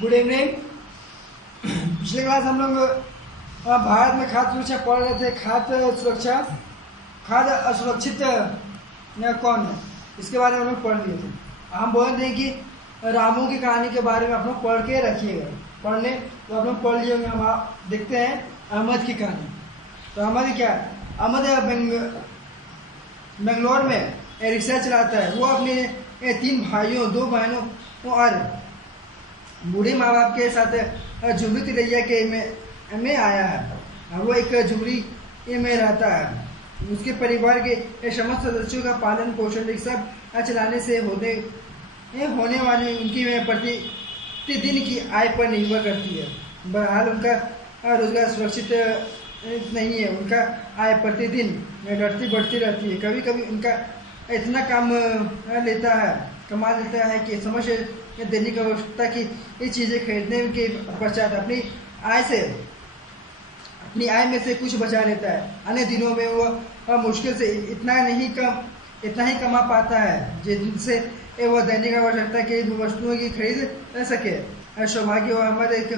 Good evening. पिछले class हम लोग भारत में खाद्य सुरक्षा पढ़ रहे थे। खाद्य सुरक्षा, खाद्य असुरक्षित कौन है, इसके बारे में हम लोग पढ़ लिए थे। हम बोल रहे थे कि रामू की कहानी के बारे में आप लोग पढ़ के रखिएगा। पढ़ने तो आप लोग पढ़ लिए होंगे। हम देखते हैं अहमद की कहानी। तो अहमद क्या है? अहमद बेंगलोर में रिक्शा चलाता है। वो अपने 3 भाइयों, 2 बहनों और बूढ़े माँ बाप के साथ झुमरी तिलैया के में आया है। वो एक झुमरी में रहता है। उसके परिवार के समस्त सदस्यों का पालन पोषण रिक्शा चलाने से होने वाली उनकी प्रतिदिन की आय पर निर्भर करती है। बहरहाल उनका रोजगार सुरक्षित नहीं है। उनका आय प्रतिदिन घटती बढ़ती रहती है। कभी कभी उनका इतना कमा लेता है कि समझ दैनिक आवश्यकता की ये चीज़ें खरीदने के पश्चात अपनी आय में से कुछ बचा लेता है। अन्य दिनों में वह मुश्किल से इतना ही कमा पाता है जिनसे वह दैनिक आवश्यकता की वस्तुओं की खरीद सके। सौभाग्य अहमद एक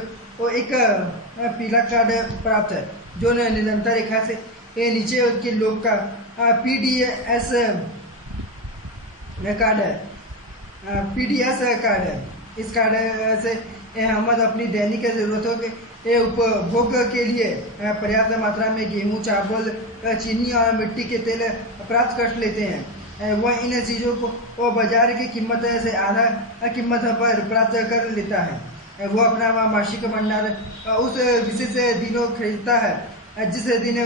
पीला कार्ड प्राप्त है जो निरंतर रेखा से नीचे के लोग का PDS कार्ड है। PDS कार्ड है। इस कार्ड से अहमद अपनी दैनिक जरूरतों के उपभोग के लिए पर्याप्त मात्रा में गेहूं, चावल, चीनी और मिट्टी के तेल प्राप्त कर लेते हैं। वह इन चीज़ों को बाजार की कीमत से आधा कीमत पर प्राप्त कर लेता है। वो अपना मासिक भंडार उस विशेष दिनों खरीदता है जिस दिन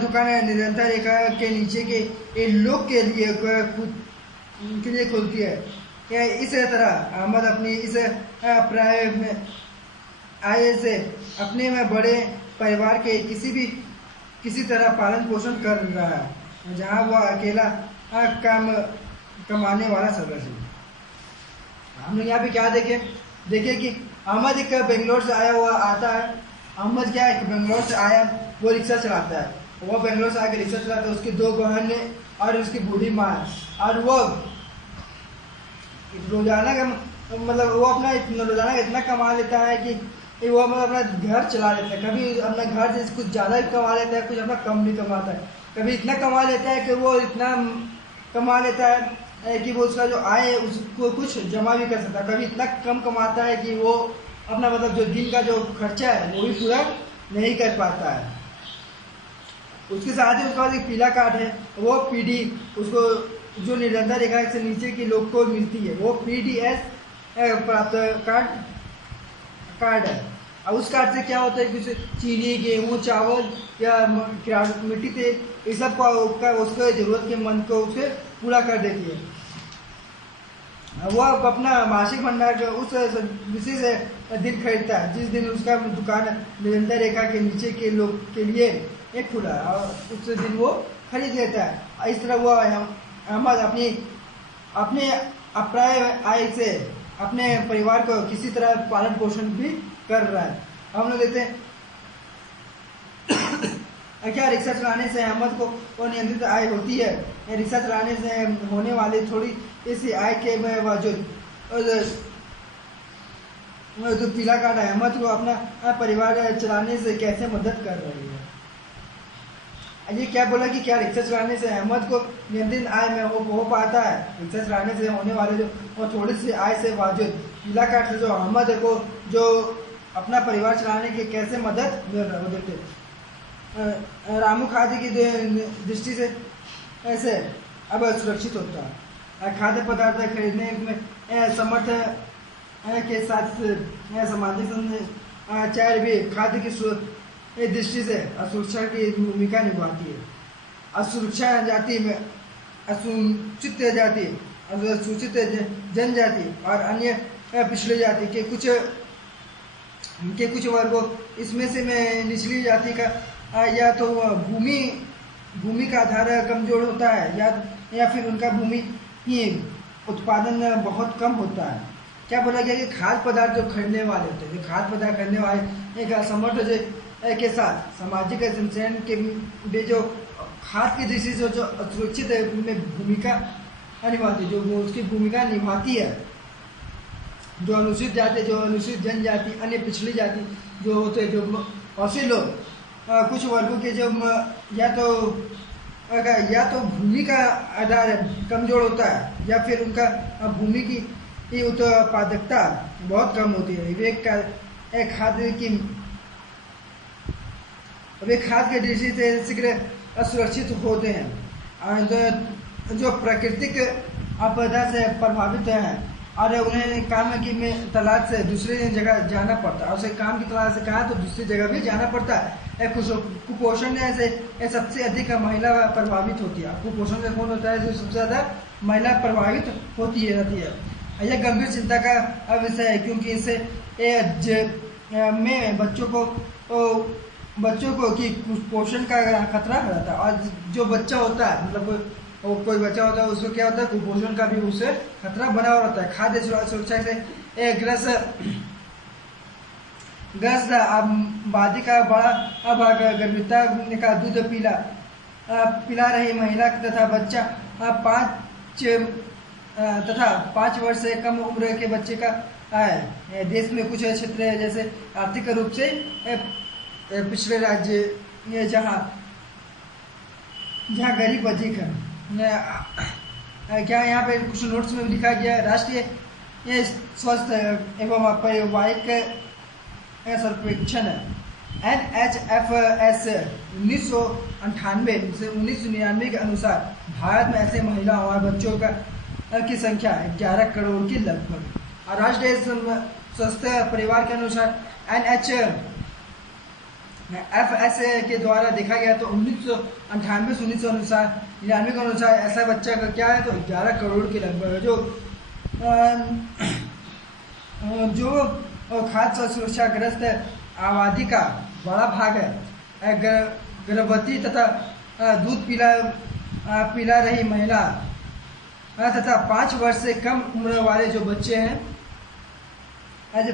दुकान निरंतर रेखा के नीचे के लोग के लिए खुलती है। इस तरह अहमद अपनी इस प्राय आय से अपने में बड़े परिवार के किसी तरह पालन पोषण कर रहा है, जहां वह अकेला कमाने वाला सदस्य है। हम लोग यहाँ पे क्या देखे कि अहमद एक बेंगलोर से आया हुआ आता है। अहमद क्या है, बेंगलोर से आया, वो रिक्शा चलाता है। वो बेंगलोर से आके रिक्शा चलाता है। उसकी 2 बहन और उसकी बूढ़ी माँ, और वो रोजाना का मतलब वो अपना रोजाना इतना कमा लेता है कि वो मतलब अपना घर चला लेता है। कभी अपना घर जैसे कुछ ज़्यादा कमा लेता है, कुछ अपना कम भी कमाता है। कभी इतना कमा लेता है कि वो इतना कमा लेता है कि वो उसका जो आय है उसको कुछ जमा भी कर सकता है। कभी इतना कम कमाता है कि वो अपना मतलब जो दिन का जो खर्चा है वो भी पूरा नहीं कर पाता है। उसके साथ ही उसका एक पीला कार्ड है, वो PD, उसको जो निरंतर रेखा से नीचे के लोग को मिलती है, वो PDS प्राप्त कार्ड है। और उस कार्ड से क्या होता है कि चीनी, गेहूं, चावल या मिट्टी तेल, ये सब का उसके जरूरत के मन को उसे पूरा कर देती है। वो अपना मासिक भंडार उस विशेष दिन खरीदता है जिस दिन उसका दुकान निरंतर रेखा के नीचे के लोग के लिए एक खुला, और उस दिन वो खरीद लेता है। इस तरह वो अहमद अपने अप्राय आय से अपने परिवार को किसी तरह पालन पोषण भी कर रहा है। हम लोग देखते हैं क्या रिक्शा चलाने से अहमद को नियंत्रित आय होती है। रिक्शा चलाने से होने वाली थोड़ी इसी आय के बावजूद जो पीला कार्ड अहमद को अपना परिवार चलाने से कैसे मदद कर रही है। ये क्या बोला कि क्या रिक्शा चलाने से अहमद को नियंत्रित आय में हो पाता है। रिक्शा चलाने से होने वाले जो थोड़ी सी आय से बावजूद पीला कार्ड से जो अहमद को जो अपना परिवार चलाने की कैसे मदद मिल रहा है देखते। रामू खाद्य की दृष्टि से ऐसे अब सुरक्षित होता है। खाद्य पदार्थ खरीदने में समर्थ के साथ सामाजिक संचार भी खाद्य की दृष्टि से असुरक्षा की भूमिका निभाती है। असुरक्षा जाति में असूचित जाति, असूचित जनजाति और अन्य पिछड़ी जाति के कुछ वर्गों, इसमें से मैं निचली जाति का या तो भूमि का आधार कमजोर होता है या फिर उनका भूमि ही उत्पादन बहुत कम होता है। क्या बोला गया कि खाद्य पदार्थ जो खरीदने वाले होते हैं, खाद्य पदार्थ खरीदने वाले एक असमर्थ के साथ सामाजिक संचयन के जो खाद्य की दृष्टि से जो असुरक्षित में भूमिका निभाती है, जो उसकी भूमिका निभाती है, जो अनुसूचित जाति, जो अनुसूचित जनजाति, अन्य पिछड़ी जाति जो होते हैं, जो ऐसे लोग कुछ वर्गों के जो या तो भूमि का आधार कमजोर होता है या फिर उनका भूमि की उत्पादकता बहुत कम होती है। वे खाद्य के दृष्टि से शीघ्र असुरक्षित होते हैं और जो प्राकृतिक आपदा से प्रभावित हैं और उन्हें काम की में तलाश से दूसरी जगह जाना पड़ता है। उसे काम की तलाश से कहा तो दूसरी जगह भी जाना पड़ता है। कुपोषण से सबसे अधिक महिला प्रभावित होती है। कुपोषण से कौन होता है? जो सबसे ज़्यादा महिला प्रभावित होती रहती है। यह गंभीर चिंता का विषय है क्योंकि इससे में बच्चों को कि कुपोषण का खतरा रहता है। और जो बच्चा होता है, मतलब कोई बच्चा होता है, उसको क्या होता है? कुपोषण का भी उससे खतरा बना हुआ रहता है। खाद्य सुरक्षा से ग्रस्त आबादी का बड़ा भाग गर्भवती का दूध पिला रही महिला तथा बच्चा 5 वर्ष से कम उम्र के बच्चे का है। देश में कुछ क्षेत्र है जैसे आर्थिक रूप से पिछड़े राज्य जहाँ गरीब अधिक है। क्या यहाँ पे कुछ नोट्स में लिखा गया है? राष्ट्रीय स्वास्थ्य एवं परिवारिक सर्वेक्षण NHFS 1998 से 1999 के अनुसार भारत में ऐसे महिलाओं और बच्चों की संख्या 11 करोड़ के लगभग। और राष्ट्रीय स्वास्थ्य परिवार के अनुसार NHFS के द्वारा देखा गया तो 1998 से 1999 के अनुसार ऐसा बच्चा का क्या है तो 11 करोड़ के लगभग है। जो खाद्य सुरक्षाग्रस्त आबादी का बड़ा भाग है गर्भवती तथा दूध पिला रही महिला तथा 5 वर्ष से कम उम्र वाले जो बच्चे हैं,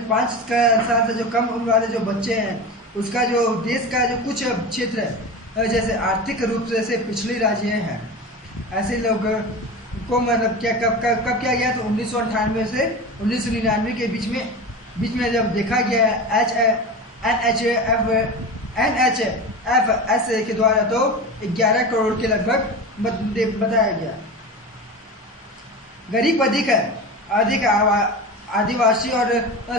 5 साल से जो कम उम्र वाले जो बच्चे हैं, उसका जो देश का जो कुछ क्षेत्र है जैसे आर्थिक रूप से पिछड़ी राज्य हैं, ऐसे लोग को मतलब क्या कब किया गया तो 1998 से 1999 के बीच में जब देखा गया NHFS के द्वारा तो 11 करोड़ के लगभग बताया गया। गरीब अधिक आदिवासी और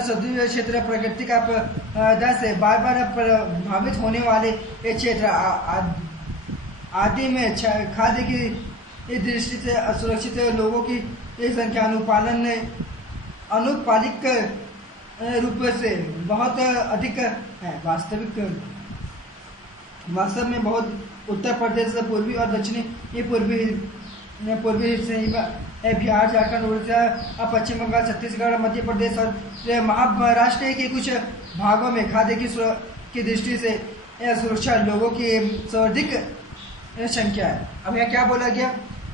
सदुय क्षेत्र प्राकृतिक आपदा से बार प्रभावित होने वाले ये क्षेत्र आदि में खाद्य की दृष्टि से असुरक्षित लोगों की संख्या अनुपालिक रूप से बहुत अधिक है। वास्तव में बहुत उत्तर प्रदेश से पूर्वी और दक्षिणी पूर्वी हिस्से बिहार, झारखंड, उड़ीसा, पश्चिम बंगाल, छत्तीसगढ़, मध्य प्रदेश और महाराष्ट्र के कुछ भागों में खाद्य की दृष्टि से सुरक्षा लोगों की सर्वाधिक संख्या है। अब यहाँ क्या बोला गया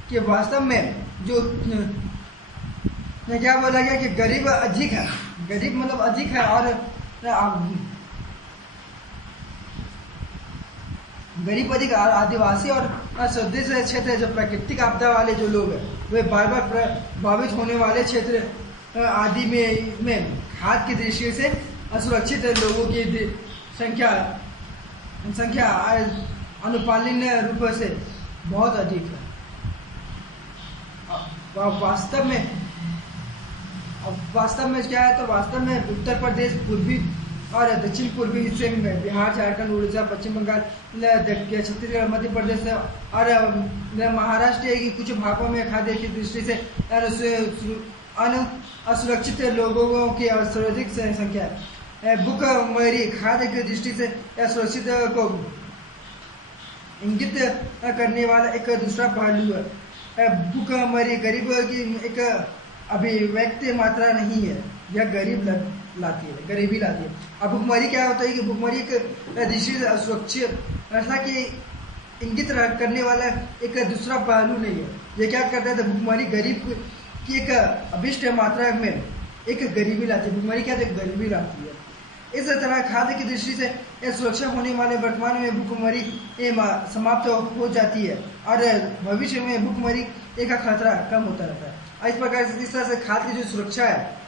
कि वास्तव में क्या बोला गया कि गरीब अधिक है, गरीब मतलब अधिक है और गरीब अधिक आदिवासी और सदृश क्षेत्र जो प्राकृतिक आपदा वाले जो लोग हैं वे बार प्रभावित होने वाले क्षेत्र आदि में खाद्य की दृष्टि से असुरक्षित लोगों की संख्या अनुपालन रूप से बहुत अधिक है। वास्तव में क्या है तो वास्तव में उत्तर प्रदेश पूर्वी और दक्षिण पूर्वी हिस्से में बिहार, झारखंड, उड़ीसा, पश्चिम बंगाल, छत्तीसगढ़, मध्य प्रदेश और महाराष्ट्र के कुछ भागों में खाद्य की दृष्टि से असुरक्षित लोगों की सर्वाधिक संख्या है। भूखमरी खाद्य की दृष्टि से असुरक्षित को इंगित करने वाला एक दूसरा पहलू है। भूखमरी गरीब की एक अभिव्यक्ति मात्रा नहीं है, यह गरीबी लाती है। अब भूखमरी क्या होता है कि भूखमरी एक दृष्टि से असुरक्षित ऐसा कि इंगित करने वाला एक दूसरा पहलू नहीं है। ये क्या करता है तो भूखमरी गरीब की एक अभिष्ट मात्रा में एक गरीबी लाती है। भूखमरी क्या गरीबी लाती है। इस तरह खाद्य की दृष्टि से सुरक्षा होने वाले वर्तमान में भूखमरी समाप्त हो जाती है और भविष्य में भूखमरी का खतरा कम होता रहता है। इस प्रकार से इस तरह से खाद्य की जो सुरक्षा है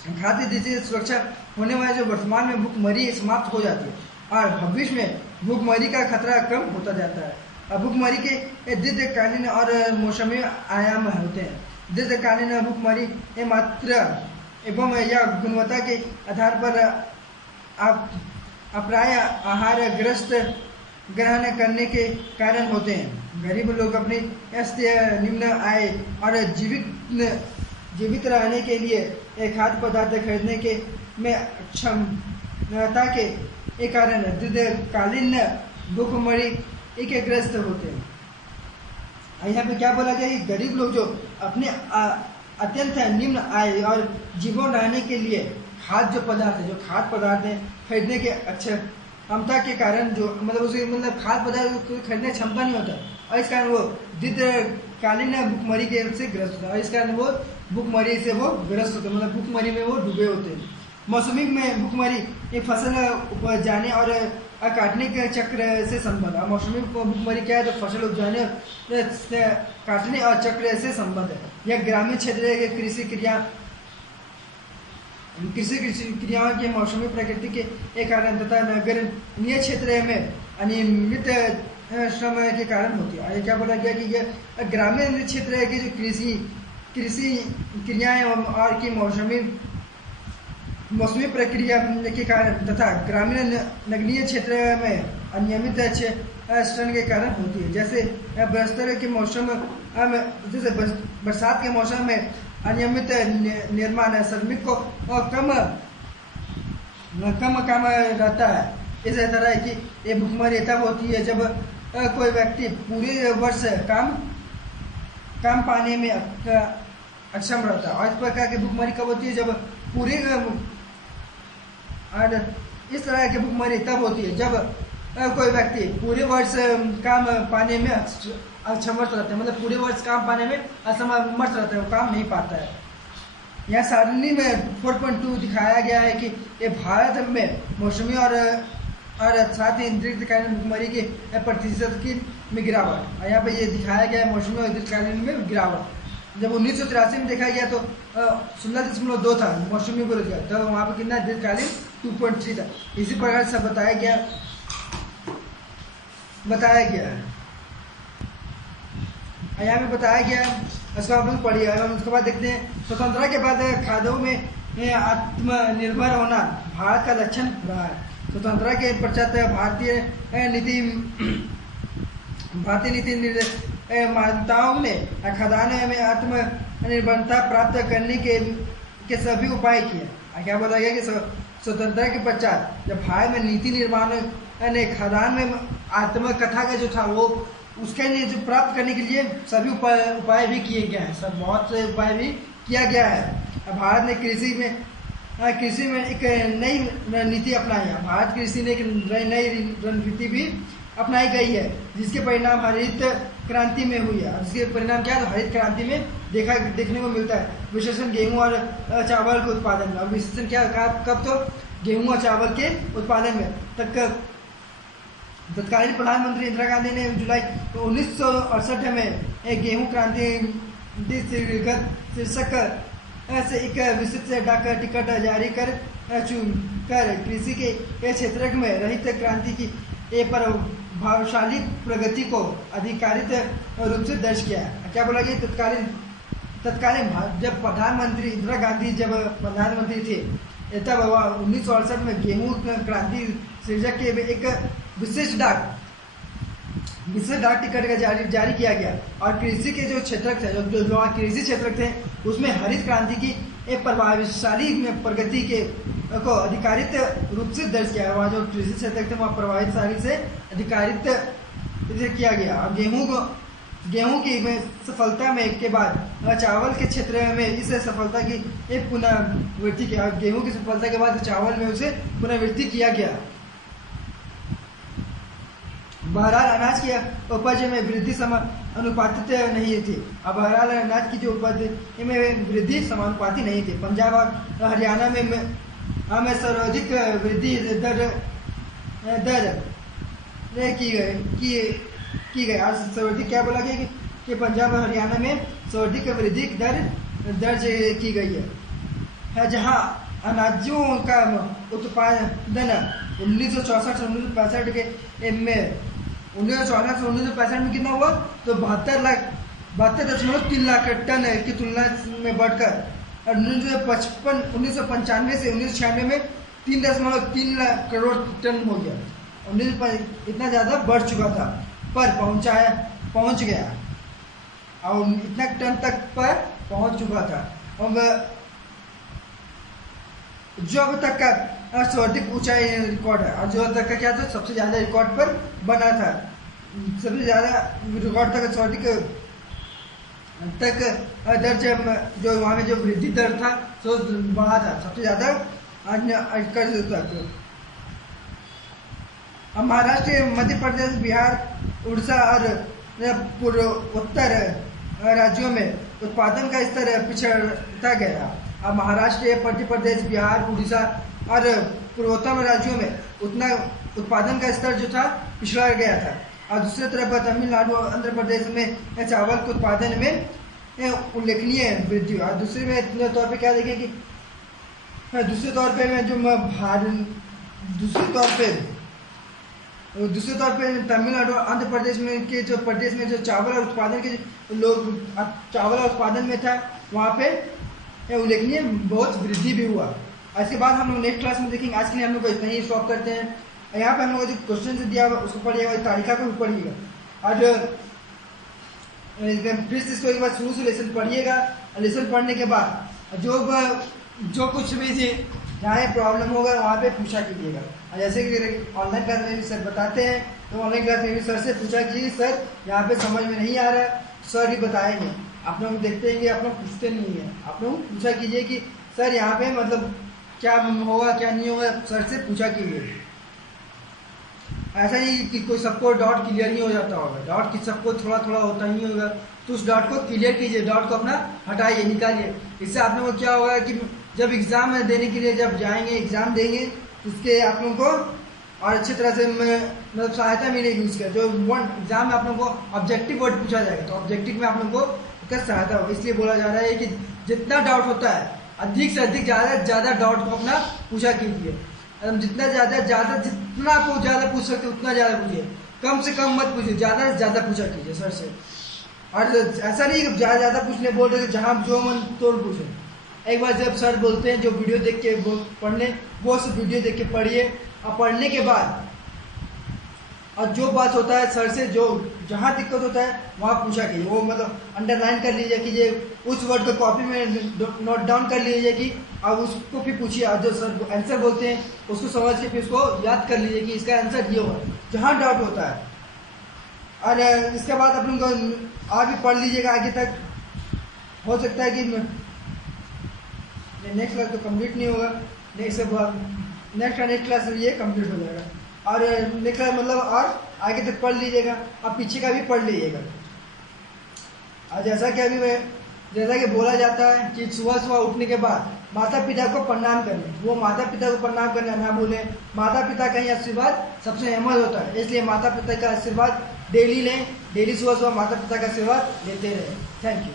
खाद्य जैसे सुरक्षा होने वाले जो वर्तमान में भूखमरी समाप्त हो जाती है और भविष्य में भूखमरी का खतरा कम होता जाता है। अब भूखमरी के दीर्घकालीन और मौसमी आयाम होते हैं। दीर्घकालीन भूखमरी ये मात्रा एवं या गुणवत्ता के आधार पर आप अप्राय आहार ग्रस्त ग्रहण करने के कारण होते हैं। गरीब लोग अपनी निम्न आय और जीवित रहने के लिए खाद्य पदार्थ खरीदने के में अक्षमता के कारण दीर्घकालीन भूखमरी के ग्रस्त होते हैं। यहाँ पे क्या बोला गया कि गरीब लोग जो अपने अत्यंत निम्न आय और जीवन रहने के लिए खाद्य पदार्थ है खरीदने के क्षमता के कारण जो मतलब खाद्य पदार्थ खरीदने क्षमता नहीं होता और इस कारण वो दीर्घकालीन भूखमरी के से ग्रस्त होता है और इस कारण वो भूखमरी से वो ग्रस्त होते हैं, मतलब भूखमरी में वो डूबे होते हैं। मौसमी में भूखमरी एक फसल उपजाने और काटने के चक्र से संबंध है। मौसमी भूखमरी क्या है तो फसल उपजाने काटने और चक्र से संबंध है। यह ग्रामीण क्षेत्र के कृषि क्रियाओं के मौसमी प्रकृति के कारण तथा नगरीय क्षेत्र में अनियमित श्रम के कारण होती है। और क्या बोला गया कि यह ग्रामीण क्षेत्र की जो कृषि क्रियाएं और की मौसमी प्रक्रिया के कारण तथा ग्रामीण नगरीय क्षेत्र में अनियमित श्रम के कारण होती है। जैसे बरसात के मौसम जैसे बरसात के मौसम में अनियमित निर्माण श्रमिक को कम काम रहता है। इस तरह की ये भूखमरी तब होती है जब कोई व्यक्ति पूरे वर्ष काम पाने में अक्षम रहता है। और इस प्रकार की भूखमरी कब होती है जब पूरे और इस तरह की भूखमरी तब होती है जब कोई व्यक्ति पूरे वर्ष काम पाने में असमर्थ रहता है, मतलब पूरे वर्ष काम पाने में असमर्थ रहता है, वो काम नहीं पाता है। यहाँ सारणी में 4.2 दिखाया गया है कि ये भारत में मौसमी और साथ ही दीर्घकालीन भूखमरी के प्रतिशत की में गिरावट। और यहाँ पे ये दिखाया गया है मौसमी और दीर्घकालीन में गिरावट। जब 1983 में देखा गया तो 16.2 था मौसमी को रोजगार, तो वहाँ पे कितना दीर्घकालीन 2.3 था। इसी प्रकार से बताया गया है। यहाँ पे बताया गया उसका आप लोग पढ़िए। उसके बाद देखते हैं स्वतंत्रता के बाद खाद्यों में आत्मनिर्भर होना भारत का लक्षण रहा है। स्वतंत्रता के पश्चात भारतीय नीति मान्यताओं ने खाद्यान्न में आत्मनिर्भरता प्राप्त करने के सभी उपाय किए। क्या बोला गया कि स्वतंत्रता के पश्चात जब भारत में नीति निर्माण ने खाद्यान्न में आत्मकथा का जो था वो उसके लिए जो प्राप्त करने के लिए सभी उपाय भी किए गए हैं। सब बहुत से उपाय भी किया गया है। भारत ने कृषि में एक नई रणनीति अपनाई है। भारत कृषि ने एक नई रणनीति भी अपनाई गई है जिसके परिणाम हरित क्रांति में हुई है। जिसके परिणाम क्या है तो हरित क्रांति में देखने को मिलता है विशेषण गेहूं और चावल के उत्पादन में। और विशेषण क्या कब तो गेहूं और चावल के उत्पादन में तत्कालीन प्रधानमंत्री इंदिरा गांधी ने जुलाई 1968 में एक गेहूं क्रांति शीर्षक से एक विशिष्ट डाक टिकट जारी कर कृषि के क्षेत्र में रहित क्रांति की प्रभावशाली प्रगति को अधिकारित रूप से दर्ज किया है। क्या बोला गया तत्कालीन जब प्रधानमंत्री इंदिरा गांधी जब प्रधानमंत्री थे तब 1968 में गेहूं क्रांति शीर्षक के एक विशेष डाक टिकट का जारी किया गया। और कृषि के जो क्षेत्र थे जो कृषि क्षेत्र थे उसमें हरित क्रांति की एक प्रभावशाली प्रगति को अधिकारित रूप से दर्ज किया। वहाँ जो कृषि क्षेत्र थे वहाँ प्रभावशाली से अधिकारित किया गया। और गेहूं की सफलता में के बाद चावल के क्षेत्र में इस सफलता की एक पुनरावृत्ति किया। गेहूं की सफलता के बाद चावल में उसे पुनरावृत्ति किया गया। बहरहाल अनाज की उपज में वृद्धि समानुपातित नहीं थी। अब बहरहाल अनाज की जो उपज में वृद्धि समानुपाती नहीं थी। पंजाब और हरियाणा में सर्वाधिक वृद्धि दर की गई। आज सर्वाधिक क्या बोला गया कि पंजाब और हरियाणा में सर्वाधिक वृद्धि दर दर्ज की गई है। है जहाँ अनाजों का उत्पादन 1964 से 1965 के में 1964 से 1965 में कितना हुआ तो 72.3 लाख टन की तुलना में बढ़कर और 1995 से 1996 में 3.3 लाख करोड़ टन हो गया। 19 इतना ज़्यादा बढ़ चुका था पर पहुंच गया और इतना टन तक पर पहुंच चुका था। और जो अब तक का सर्वाधिक ऊंचाई रिकॉर्ड है और जो अब तक का क्या था सबसे ज़्यादा रिकॉर्ड पर बना था, सबसे ज़्यादा रिकॉर्ड तक सर्वाधिक तक दर्ज जो वहाँ में जो वृद्धि दर था तो बढ़ा था सबसे ज़्यादा कर देता था। अब महाराष्ट्र, मध्य प्रदेश, बिहार, उड़ीसा और पूर्वोत्तर राज्यों में उत्पादन का स्तर पिछड़ता गया। अब महाराष्ट्र, मध्य प्रदेश, बिहार, उड़ीसा और पूर्वोत्तर राज्यों में उतना उत्पादन का स्तर जो था पिछड़ा गया था। और दूसरी तरफ तमिलनाडु और आंध्र प्रदेश में चावल के उत्पादन में उल्लेखनीय वृद्धि। और दूसरे तौर पे क्या देखें कि दूसरे तौर पे तमिलनाडु और आंध्र प्रदेश में के जो प्रदेश में जो चावल और उत्पादन के लोग चावल और उत्पादन में था वहाँ पे उल्लेखनीय बहुत वृद्धि भी हुआ। इसके बाद हम लोग नेक्स्ट क्लास में देखेंगे। आज के लिए हम लोग को इतना ही स्टॉप करते हैं। यहाँ पे हम लोग जो क्वेश्चन से दिया हुआ उसको पढ़िएगा, तालिका को भी पढ़िएगा और फिर इसको एक बार शुरू से लेसन पढ़िएगा। लेसन पढ़ने के बाद जो कुछ भी जहाँ प्रॉब्लम होगा वहाँ पे पूछा कीजिएगा। जैसे कि ऑनलाइन क्लास में भी सर बताते हैं तो ऑनलाइन क्लास में भी सर से पूछा कीजिए, सर यहाँ पे समझ में नहीं आ रहा है, सर ही बताएंगे। आप लोग देखते हैं कि आप लोग पूछते नहीं है, आप लोग पूछा कीजिए कि सर यहाँ पे मतलब क्या होगा क्या नहीं होगा, सर से पूछा कीजिए। ऐसा नहीं कि कोई सबको डॉट क्लियर ही हो जाता होगा, डॉट कि सबको थोड़ा थोड़ा होता ही होगा, तो उस डॉट को क्लियर कीजिए, डॉट को अपना हटाइए, निकालिए। इससे आप लोगों को क्या होगा कि जब एग्ज़ाम देने के लिए जब जाएंगे, एग्ज़ाम देंगे तो उसके आप लोगों को और अच्छी तरह से मतलब सहायता मिलेगी। उसका जो एग्ज़ाम में आप लोगों को ऑब्जेक्टिव वर्ड पूछा जाएगा तो ऑब्जेक्टिव में आप लोगों को उसका सहायता होगा। इसलिए बोला जा रहा है कि जितना डाउट होता है अधिक से अधिक ज़्यादा डाउट को अपना पूछा कीजिए। जितना आपको ज़्यादा पूछ सकते उतना ज़्यादा पूछिए, कम से कम मत पूछिए, ज़्यादा से ज़्यादा पूछा कीजिए सर से। और ऐसा नहीं कि ज़्यादा पूछने बोल रहे जहाँ जो मन तोड़ पूछे। एक बार जब सर बोलते हैं जो वीडियो देख के पढ़ने, वो सब वीडियो देख के पढ़िए और पढ़ने के बाद और जो बात होता है सर से जो जहाँ दिक्कत होता है वहाँ पूछा कीजिए। वो मतलब अंडरलाइन कर लीजिए कि उस वर्ड को कॉपी में नोट डाउन कर लीजिए कि अब उसको फिर पूछिए और जो सर आंसर बोलते हैं उसको समझ के फिर उसको याद कर लीजिए कि इसका आंसर ये होगा जहाँ डाउट होता है। और इसके बाद आप लोग और भी पढ़ लीजिएगा आगे तक। हो सकता है कि नेक्स्ट क्लास तो कंप्लीट नहीं होगा, नेक्स्ट क्लास ये कंप्लीट हो जाएगा। और नेक्स्ट क्लास मतलब और आगे तक पढ़ लीजिएगा और पीछे का भी पढ़ लीजिएगा। और जैसा कि बोला जाता है कि सुबह सुबह उठने के बाद माता पिता को प्रणाम करने, वो माता पिता को प्रणाम करना ना भूलें। माता पिता का ही आशीर्वाद सबसे अहम होता है, इसलिए माता पिता का आशीर्वाद डेली लें, डेली सुबह सुबह माता पिता का आशीर्वाद लेते रहें। Thank you.